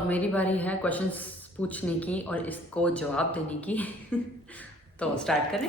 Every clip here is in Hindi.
अब मेरी बारी है क्वेश्चंस पूछने की और इसको जवाब देने की। तो स्टार्ट करें।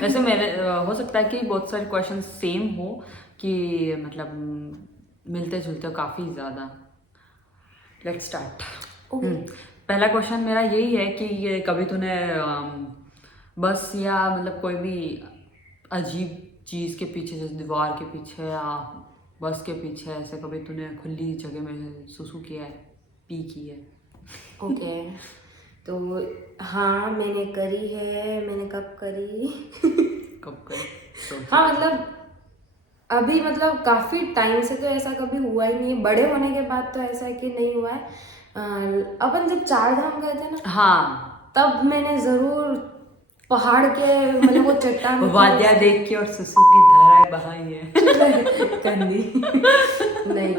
वैसे मेरे हो सकता है कि बहुत सारे क्वेश्चन सेम हो, कि मतलब मिलते जुलते हो काफ़ी ज़्यादा। Let's start. पहला क्वेश्चन मेरा यही है कि ये कभी तूने बस या मतलब कोई भी अजीब चीज़ के पीछे, जैसे दीवार के पीछे या बस के पीछे, ऐसे कभी तूने खुली जगह में सुसु किया है, पी की है? ओके तो हाँ मैंने करी है। मैंने कब करी? कब करी? तो हाँ मतलब अभी मतलब काफ़ी टाइम से तो ऐसा कभी हुआ ही नहीं है। बड़े होने के बाद तो ऐसा है कि नहीं हुआ है। अपन जब 4 धाम गए थे ना, हाँ, तब मैंने ज़रूर पहाड़ के मतलब वो चट्टान वादिया देख के और सुसु की धाराएं बहाई है। गंदी नहीं,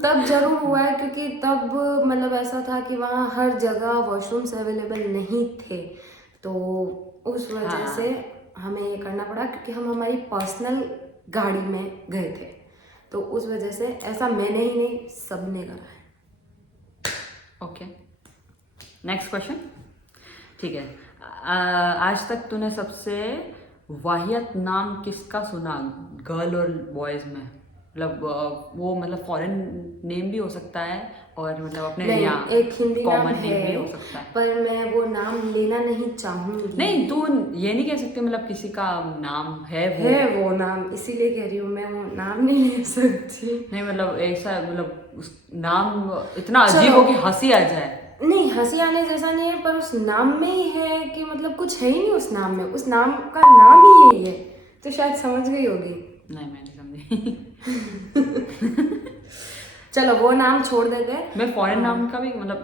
तब जरूर हुआ है क्योंकि तब मतलब ऐसा था कि वहाँ हर जगह वॉशरूम्स अवेलेबल नहीं थे, तो उस वजह से हमें ये करना पड़ा क्योंकि हम हमारी पर्सनल गाड़ी में गए थे। तो उस वजह से ऐसा मैंने ही नहीं, सबने करा है। Okay, next question. ठीक है, आज तक तूने सबसे वाहियत नाम किसका सुना, गर्ल और बॉयज में? मतलब वो मतलब फॉरेन नेम भी हो सकता है और मतलब अपने नहीं, यहाँ एक हिंदी नाम कॉमन नेम भी है हो सकता है। पर मैं वो नाम लेना नहीं चाहूंगी। नहीं, तू ये नहीं कह सकती, मतलब किसी का नाम है वो नाम, इसीलिए कह रही हूँ मैं वो नाम नहीं ले सकती। नहीं मतलब ऐसा, मतलब उस नाम इतना अजीब हो कि हंसी आ जाए। नहीं, हंसी आने जैसा नहीं है, पर उस नाम में ही है कि मतलब कुछ है ही नहीं उस नाम में। उस नाम का नाम ही यही है, तो शायद समझ गई होगी। नहीं, मैं नहीं समझी। चलो वो नाम छोड़ देते हैं। मैं फॉरेन नाम का भी मतलब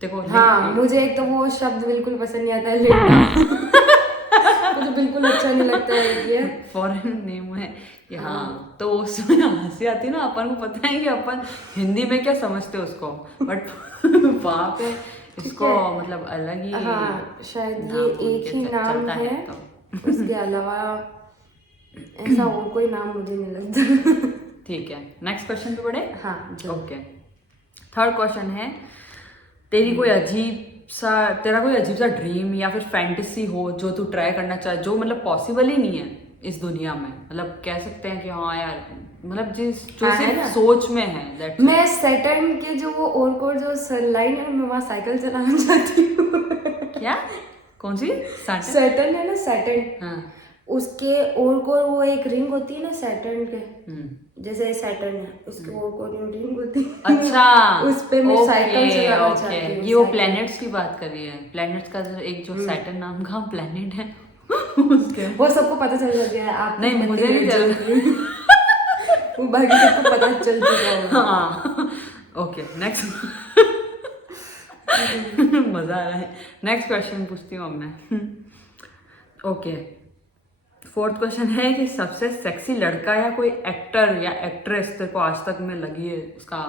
देखो। हाँ, मुझे एक तो वो शब्द बिल्कुल पसंद नहीं आता है, लिंडा। मुझे बिल्कुल अच्छा नहीं लगता है ये फॉरेन नेम है कि हाँ, तो उसमें हंसी आती है ना। अपन को पता है कि अपन हिंदी में क्या समझते हैं उसको, बट वहाँ पे इसको मतलब अलग ही। हाँ, शायद ये नाम बोल एक के ही नाम चलता है, तो। उसके अलावा ऐसा और कोई नाम मुझे नहीं लगता। ठीक है, नेक्स्ट क्वेश्चन पे बढ़े। हाँ ओके, थर्ड क्वेश्चन है, तेरा कोई अजीब सा ड्रीम या फिर फैंटेसी हो जो तू ट्राई करना चाहे, जो मतलब पॉसिबल ही नहीं है इस दुनिया में, मतलब कह सकते हैं कि हाँ यार, मतलब जो सिर्फ सोच में है। मैं सैटर्न के जो वो और जो लाइन है, मैं वहाँ साइकिल चलाना चाहती हूँ। क्या? कौन सी? सैटर्न है ना, सैटर्न। हाँ, उसके और को वो एक रिंग होती है ना सैटर्न के, जैसे सैटर्न है उसके और को रिंग होती है। अच्छा, उस पे मैं साइकिल चलाना ओके, चाहती हूँ। ये वो प्लैनेट्स की बात कर रही है। प्लैनेट्स का एक जो सैटर्न नाम का प्लैनेट है उसके वो सबको पता चल जाता है। आप नहीं, मुझे नहीं चल वो बाकी सबको पता चल चुका होगा। हाँ, ओके, नेक्स्ट। मजा आ रहा है। नेक्स्ट क्वेश्चन पूछती हूँ अब मैं। ओके, फोर्थ क्वेश्चन है कि सबसे सेक्सी लड़का या कोई एक्टर या एक्ट्रेस तेरे को आज तक में लगी है, उसका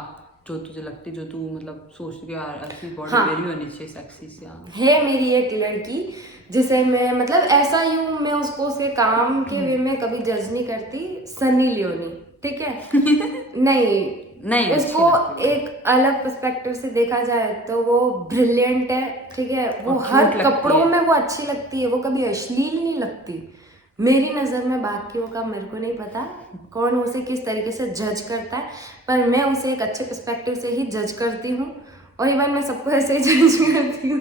जो तुझे लगती, जो तू मतलब सोचती है यार ऐसी बॉडी मेरी होनी चाहिए सेक्सी से। है मेरी एक लड़की जिसे मैं मतलब ऐसा ही हूँ, मैं उसको उसके काम के वे में कभी जज नहीं करती। सनी लियोनी, ठीक है। नहीं, उसको एक अलग पर्सपेक्टिव से देखा जाए तो वो ब्रिलियंट है, ठीक है। वो हर कपड़ों में वो अच्छी लगती है, वो कभी अश्लील नहीं लगती मेरी नज़र में। बाकियों का मेरे को नहीं पता कौन उसे किस तरीके से जज करता है, पर मैं उसे एक अच्छे पर्सपेक्टिव से ही जज करती हूँ, और इवन मैं सबको ऐसे ही जज करती हूँ।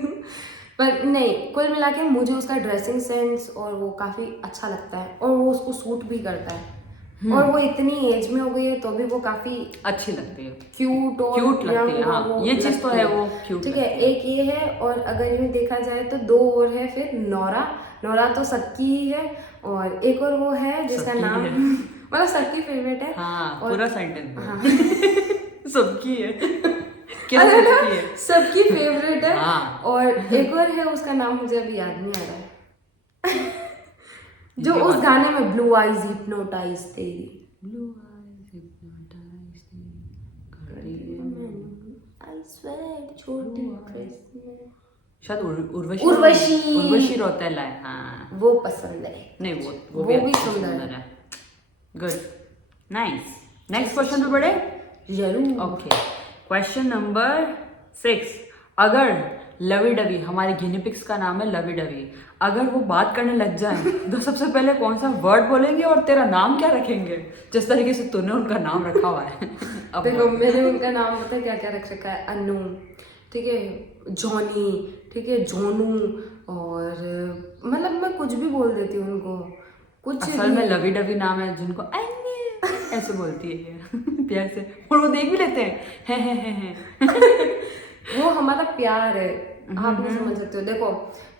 पर नहीं, कुल मिला के मुझे उसका ड्रेसिंग सेंस और वो काफ़ी अच्छा लगता है, और वो उसको सूट भी करता है। और वो इतनी एज में हो गई है तो भी वो काफ़ी अच्छी लगती है, क्यूट लगती है। हाँ, ये चीज़ तो है, वो क्यूट, ठीक है। एक ये है, और अगर ये देखा जाए तो 2 और है फिर। नोरा तो सबकी ही है, और एक और वो है जिसका नाम मतलब सबकी फेवरेट है। हाँ, और पूरा सेंटेंस। हाँ सबकी है। सबकी फेवरेट है। हाँ। और एक और है, उसका नाम मुझे अभी याद नहीं आ रहा है। जो उस गाने में ब्लू आईज हिप्नोटाइज तेरी, blue eyes hypnotize I swear छोटी शायद उर्वशी रौतेला है। हाँ, वो पसंद है। नहीं, वो भी सुंदर है। Good, nice. नेक्स्ट क्वेश्चन पे बढ़े। जरूर। ओके, क्वेश्चन नंबर 6, अगर लवी डवी, हमारे गिनीपिग्स का नाम है लवी डवी, अगर वो बात करने लग जाए तो सबसे पहले कौन सा वर्ड बोलेंगे और तेरा नाम क्या रखेंगे, जिस तरीके से तूने उनका नाम रखा हुआ है? अब देखो मैंने उनका नाम पता है क्या क्या रख रखा है, अनु, ठीक है, जॉनी, ठीक है, जोनू, और मतलब मैं कुछ भी बोल देती हूँ उनको, कुछ असल में लवी डवी नाम है जिनको ऐसे बोलती है ये प्यार से, और वो देख भी लेते हैं। वो हमारा प्यार है, आप नहीं समझ सकते हो। देखो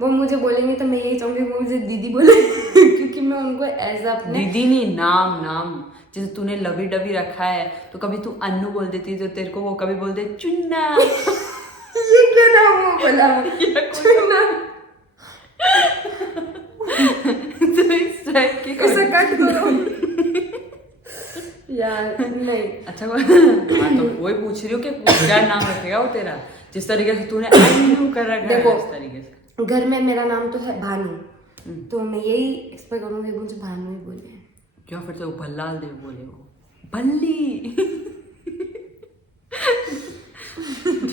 वो मुझे बोलेंगे तो मैं यही चाहूंगी वो मुझे दीदी बोले क्योंकि मैं उनको एज अपने दीदी नहीं, नाम नाम, जैसे तूने लवी डवी रखा है तो कभी तू अन्नू बोल देती है, तो तेरे को वो कभी बोल दे चुन्ना। ये क्या नाम हो बोला चुन्ना, तो इस टाइप की ऐसा कट करो यार, नहीं। अच्छा हाँ, तो वही पूछ रही हूँ कि क्या नाम रखेगा वो तेरा, जिस तरीके से तूने अन्नू कर रखा है देखो उस तरीके से। घर में मेरा नाम तो है भानु, तो मैं यही एक्सपेक्ट करूंगी मुझे भानु ही बोले, क्यों फिर से वो भल्लाल देव बोले, वो भल्ली।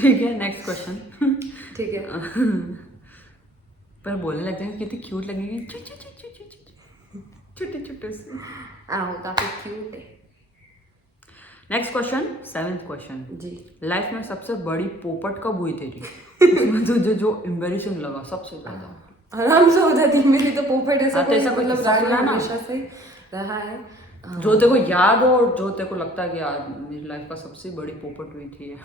ठीक है, नेक्स्ट क्वेश्चन। ठीक है। पर बोलने लगते हैं कितनी क्यूट लगेगी, छोटे छोटे से। आओ काफी क्यूट है। नेक्स्ट क्वेश्चन, 7th क्वेश्चन जी। लाइफ में सबसे बड़ी पोपट कब हुई तेरी? उसमें तुझे जो एम्बेरसिंग लगा सबसे ज्यादा? आराम से हो जाती मेरी तो पोपट, ऐसा तो ऐसा कोई मतलब किस्सा सुना ना? हमेशा से रहा है। जो तेरे को याद हो और जो तेरे को लगता है कि यार मेरी लाइफ का सबसे बड़ी पोपट हुई थी।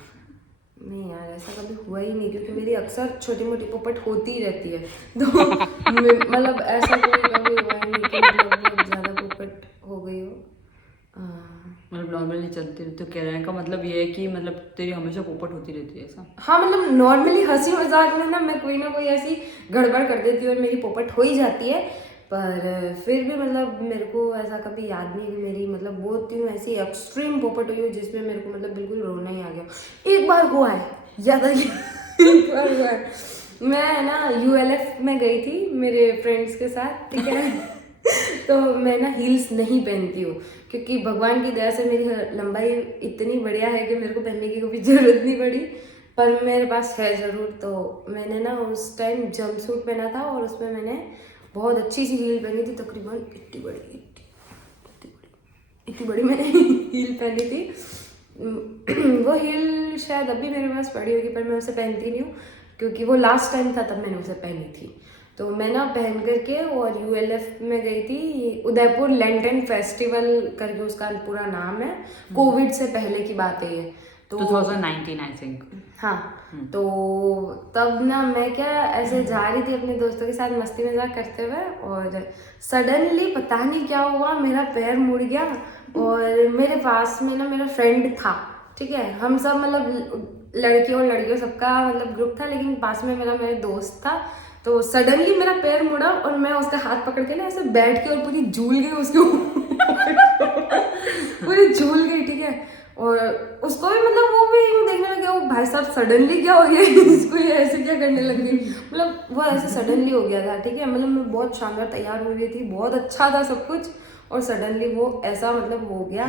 नहीं यार ऐसा कभी हुआ ही नहीं, क्योंकि मेरी अक्सर छोटी मोटी पोपट होती ही रहती है, तो मतलब ऐसा कोई कभी हुआ ही नहीं कि मतलब बहुत ज्यादा पोपट हो गई हो। मतलब नॉर्मली चलती रहती, तो कहने का मतलब ये है कि मतलब तेरी हमेशा पोपट होती रहती है ऐसा? हाँ मतलब नॉर्मली हंसी मजाक में ना मैं कोई ना कोई ऐसी गड़बड़ कर देती हूँ और मेरी पोपट हो ही जाती है, पर फिर भी मतलब मेरे को ऐसा कभी याद नहीं कि मेरी मतलब बहुत ही ऐसी एक्सट्रीम पोपट हुई हो जिसमें मेरे को मतलब बिल्कुल रोना ही आ गया। एक बार हुआ है, याद आ गया, एक बार हुआ है, मैं ना ULF में गई थी मेरे फ्रेंड्स के साथ, ठीक है। तो मैं ना हील्स नहीं पहनती हूँ क्योंकि भगवान की दया से मेरी लंबाई इतनी बढ़िया है कि मेरे को पहनने की कभी जरूरत नहीं पड़ी, पर मेरे पास है ज़रूर। तो मैंने ना उस टाइम जंप सूट पहना था और उसमें मैंने बहुत अच्छी सी हील पहनी थी, तकरीबन इतनी बड़ी मैंने हील पहनी थी। वो हील शायद अभी मेरे पास पड़ी होगी पर मैं उसे पहनती नहीं हूँ क्योंकि वो लास्ट टाइम था तब मैंने उसे पहनी थी। तो मैं ना पहन करके और ULF में गई थी, उदयपुर लैंटन फेस्टिवल करके उसका पूरा नाम है, कोविड से पहले की बात है ये, तो 2019 आई थिंक। हाँ। तो तब ना मैं क्या ऐसे जा रही थी अपने दोस्तों के साथ मस्ती मजाक करते हुए और सडनली पता नहीं क्या हुआ मेरा पैर मुड़ गया और मेरे पास में ना मेरा फ्रेंड था, ठीक है, हम सब मतलब लड़कियों सबका मतलब ग्रुप था, लेकिन पास में मेरा दोस्त था। तो सडनली मेरा पैर मुड़ा और मैं उसका हाथ पकड़ के ना ऐसे बैठ के और पूरी झूल गई उसके पूरी झूल गई, ठीक है। और उसको भी मतलब वो भी यूँ देखने लगे, वो भाई साहब सडनली क्या हो गया इसको, ये ऐसे क्या करने लग गई, मतलब वो ऐसे सडनली हो गया था, ठीक है। मतलब मैं बहुत शानदार तैयार हुई थी, बहुत अच्छा था सब कुछ, और सडनली वो ऐसा मतलब हो गया,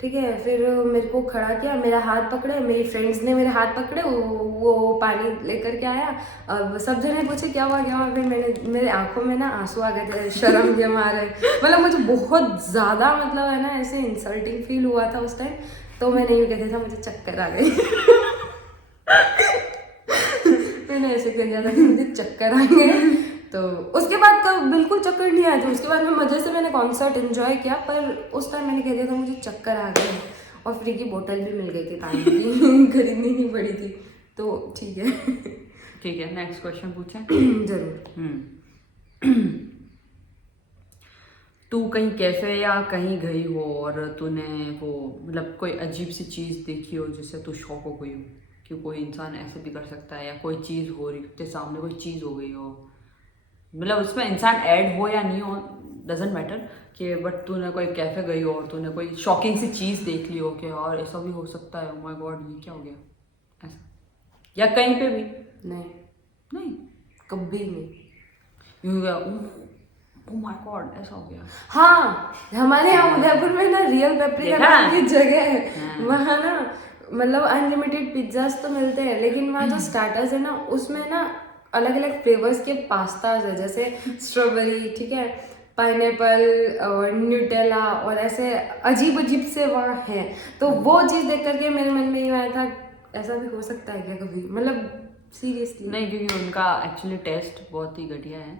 ठीक है। फिर मेरे को खड़ा किया, मेरा हाथ पकड़े, मेरी फ्रेंड्स ने मेरे हाथ पकड़े, वो पानी लेकर के आया। अब सब जने पूछे क्या हुआ, फिर मेरे आंखों में ना आंसू आ गए थे, शर्म के मारे, मतलब मुझे बहुत ज़्यादा मतलब है ना ऐसे इंसल्टिंग फील हुआ था उस टाइम। तो मैंने यूँ कहते था मुझे चक्कर आ गई। मैंने ऐसे कह दिया था कि मुझे चक्कर आ गए। तो उसके बाद तो बिल्कुल चक्कर नहीं आया था, उसके बाद में मज़े से मैंने कॉन्सर्ट एंजॉय किया, पर उस टाइम मैंने कह दिया था मुझे चक्कर आ गए, और फ्री की बोतल भी मिल गई थी पानी की, खरीदनी नहीं पड़ी थी, तो ठीक है। ठीक है, नेक्स्ट क्वेश्चन पूछें? जरूर। तू कहीं कैफे या कहीं गई हो और तूने वो मतलब कोई अजीब सी चीज़ देखी हो जिससे तू शॉक हो गई हो कि कोई इंसान ऐसे भी कर सकता है, या कोई चीज़ हो रही तेरे सामने, कोई चीज़ हो गई हो, मतलब उसमें इंसान ऐड हो या नहीं हो डजेंट मैटर, कि बट तूने कोई कैफे गई हो और तूने कोई शॉकिंग सी चीज़ देख ली हो कि और ऐसा भी हो सकता है, ओह माय गॉड ये क्या हो गया, ऐसा, या कहीं पे भी नहीं कभी नहीं यूँ गया ओह माय गॉड ऐसा हो गया। हाँ, हमारे यहाँ उदयपुर में ना रियल पेपरिका नाम की जगह है, वहाँ ना मतलब अनलिमिटेड पिज्जाज तो मिलते हैं, लेकिन वहाँ जो स्टार्टर्स है ना उसमें ना अलग अलग फ्लेवर्स के पास्ताज है, जैसे स्ट्रॉबेरी, ठीक है, पाइनएप्पल और न्यूटेला और ऐसे अजीब अजीब से वहाँ हैं। तो वो चीज़ देख करके मेरे मन में ये आया था ऐसा भी हो सकता है क्या कभी, मतलब सीरियसली नहीं, क्योंकि उनका एक्चुअली टेस्ट बहुत ही घटिया है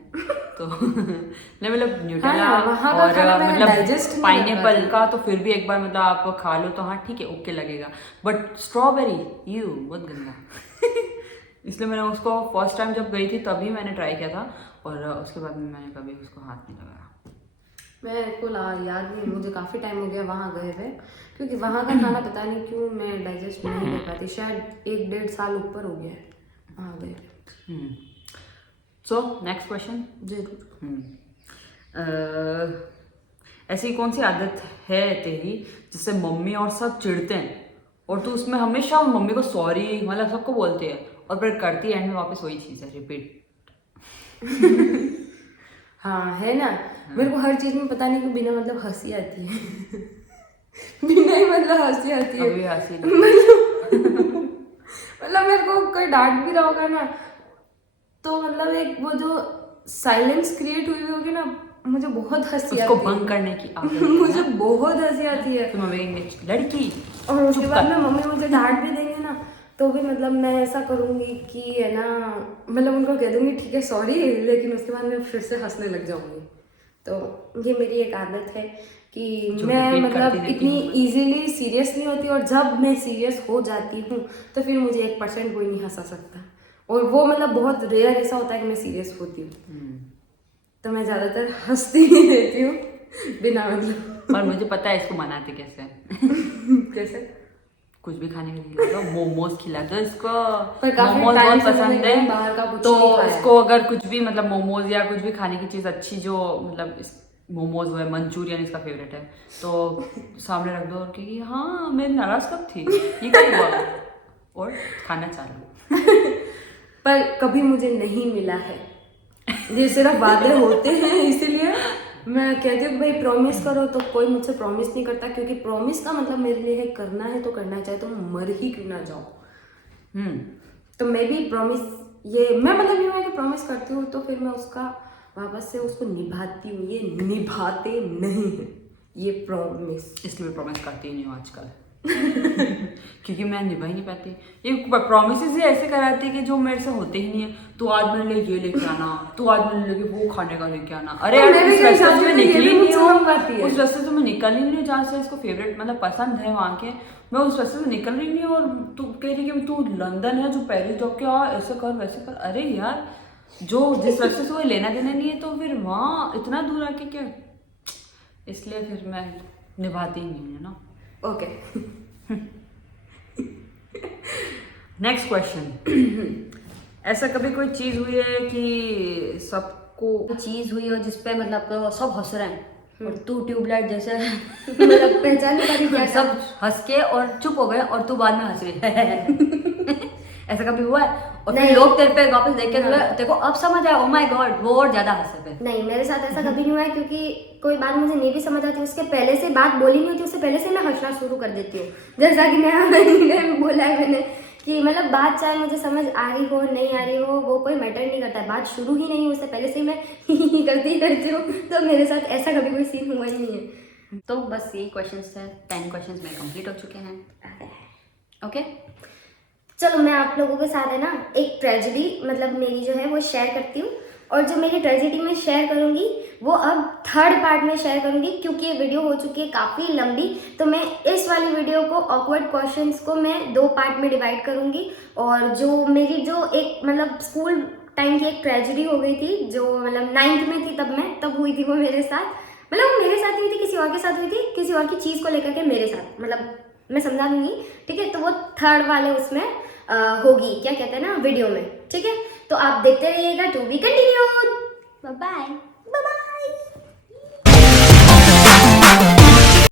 तो नहीं मतलब न्यूटेला वहाँ का और खाना मैं मतलब digest नहीं कर पाइनएप्पल पाती। का तो फिर भी एक बार मतलब आप खा लो तो हाँ ठीक है, ओके लगेगा, बट स्ट्रॉबेरी यू बहुत गंदा इसलिए मैंने उसको फर्स्ट टाइम जब गई थी तभी मैंने ट्राई किया था, और उसके बाद में मैंने कभी उसको हाथ नहीं लगाया। मेरे को याद नहीं, मुझे काफ़ी टाइम हो गया वहाँ गए हुए, क्योंकि वहाँ का खाना पता नहीं क्यों मैं डाइजेस्ट नहीं कर पाती, शायद 1-1.5 साल ऊपर हो गया है वहाँ गए। So next question. जरूर। ऐसी कौन सी आदत है तेरी जिससे मम्मी और सब चिढ़ते हैं और तू उसमें हमेशा मम्मी को सॉरी मतलब सबको बोलती है और फिर करती है एंड में वापस वही चीज़ है रिपीट? हाँ है ना, मेरे को हर चीज़ में पता नहीं क्यों बिना मतलब हंसी आती है बिना ही मतलब हंसी आती है। अभी हंसी मतलब मेरे को कोई डांट भी रहा होगा ना तो मतलब एक वो जो साइलेंस क्रिएट हुई होगी ना, मुझे बहुत हंसी आती उसको है। भंग करने की आदत है मुझे ना? बहुत हंसी आती है। फिर मम्मी कहेंगे लड़की, और उसके चुप बाद कर। में मम्मी मुझे डांट भी देंगे ना तो भी मतलब मैं ऐसा करूँगी कि है ना, मतलब उनको कह दूँगी ठीक है सॉरी, लेकिन उसके बाद मैं फिर से हंसने लग जाऊँगी। तो ये मेरी एक आदत है कि जो मैं repeat मतलब करती रहती इतनी हूँ। इजीली सीरियस नहीं होती, और जब मैं सीरियस हो जाती हूँ तो फिर मुझे 1% कोई नहीं हंसा सकता, और वो मतलब बहुत रेयर ऐसा होता है कि मैं सीरियस होती हूँ। तो मैं ज़्यादातर हंसती ही रहती हूँ बिना मतलब। और मुझे पता है इसको मनाते कैसे कैसे? कुछ भी खाने के लिए लो, मोमोज खिला दो इसको, पर काफी मोमोज टाइम बहुत से मैंने पसंद है, बाहर का कुछ तो नहीं खाया। इसको अगर कुछ भी मतलब मोमोज या कुछ भी खाने की चीज़ अच्छी जो मतलब मोमोज हुए, मंचूरियन इसका फेवरेट है, तो सामने रख दो और कि हाँ मैं नाराज कब थी, ये क्या हुआ, और खाना चालू। पर कभी मुझे नहीं मिला है, ये सिर्फ वादे होते हैं, इसीलिए मैं कहती हूँ भाई प्रॉमिस करो, तो कोई मुझसे प्रॉमिस नहीं करता, क्योंकि प्रॉमिस का मतलब मेरे लिए है करना है तो करना है, चाहे तुम मर ही क्यों ना जाओ। तो मैं भी प्रॉमिस, ये मैं मतलब ये है कि प्रॉमिस करती हूँ तो फिर मैं उसका वापस से उसको निभाती हूँ, ये निभाते नहीं है ये प्रॉमिस। इसलिए मैं प्रॉमिस करती ही नहीं हूँ आजकल क्योंकि मैं निभा ही नहीं पाती। ये प्रॉमिसेस ही ऐसे कराती है कि जो मेरे से होते ही नहीं है। तू आज मेरे लिए ये लेके आना, तू आज मेरे लिए वो खाने का लेके आना। अरे यार उस रास्ते से मैं निकली नहीं हूँ, उस रास्ते से मैं निकल ही नहीं जहाँ से इसको फेवरेट मतलब पसंद है वहाँ के, मैं उस रास्ते से निकल रही नहीं। और तू कह रही कि तू लंदन है, जो पेरिस जाओ क्या ऐसे कर वैसे कर। अरे यार जो जिस रास्ते से वो लेना देना नहीं है तो फिर वहाँ इतना दूर आके क्या, इसलिए फिर मैं निभाती ही नहीं है ना। Okay next question. ऐसा कभी कोई चीज हुई है कि सबको चीज हुई हो जिसपे मतलब तो सब हंस रहे हैं और तू ट्यूबलाइट जैसे मतलब पहचान नहीं पा रही सब हंस के और चुप हो गए और तू बाद में हंस रही ऐसा कभी हुआ है? और फिर नहीं। लोग तेरे पे वापस देख के तेरे को अब समझ आया, ओ माय गॉड, वो और ज्यादा हंसे पे। नहीं, मेरे साथ ऐसा कभी नहीं हुआ है, क्योंकि कोई बात मुझे नहीं भी समझ आती, उसके पहले से बात बोली नहीं होती, उससे पहले से मैं हंसना शुरू कर देती हूँ। जैसा कि मैं बोला है मैंने कि मतलब बात चाहे मुझे समझ आ रही हो नहीं आ रही हो वो कोई मैटर नहीं करता है, बात शुरू ही नहीं, उससे पहले से मैं करती रहती हूँ। तो मेरे साथ ऐसा कभी कोई सीन हुआ ही नहीं है। तो बस यही क्वेश्चंस थे, 10 क्वेश्चंस में कंप्लीट हो चुके हैं। ओके चलो मैं आप लोगों के साथ है ना एक ट्रेजेडी मतलब मेरी जो है वो शेयर करती हूँ, और जो मेरी ट्रेजेडी में शेयर करूँगी वो अब 3rd पार्ट में शेयर करूँगी, क्योंकि ये वीडियो हो चुकी है काफ़ी लंबी। तो मैं इस वाली वीडियो को ऑकवर्ड क्वेश्चंस को मैं 2 पार्ट में डिवाइड करूँगी, और जो मेरी जो एक मतलब स्कूल टाइम की एक ट्रेजेडी हो गई थी, जो मतलब 9th में थी तब हुई थी वो मेरे साथ, मतलब वो मेरे साथ नहीं थी, किसी और के साथ हुई थी, किसी और की चीज़ को लेकर के मेरे साथ, मतलब मैं समझा दूंगी, ठीक है। तो वो 3rd वाले उसमें होगी, क्या कहते हैं ना, वीडियो में, ठीक है। तो आप देखते रहिएगा, to be continued. Bye bye.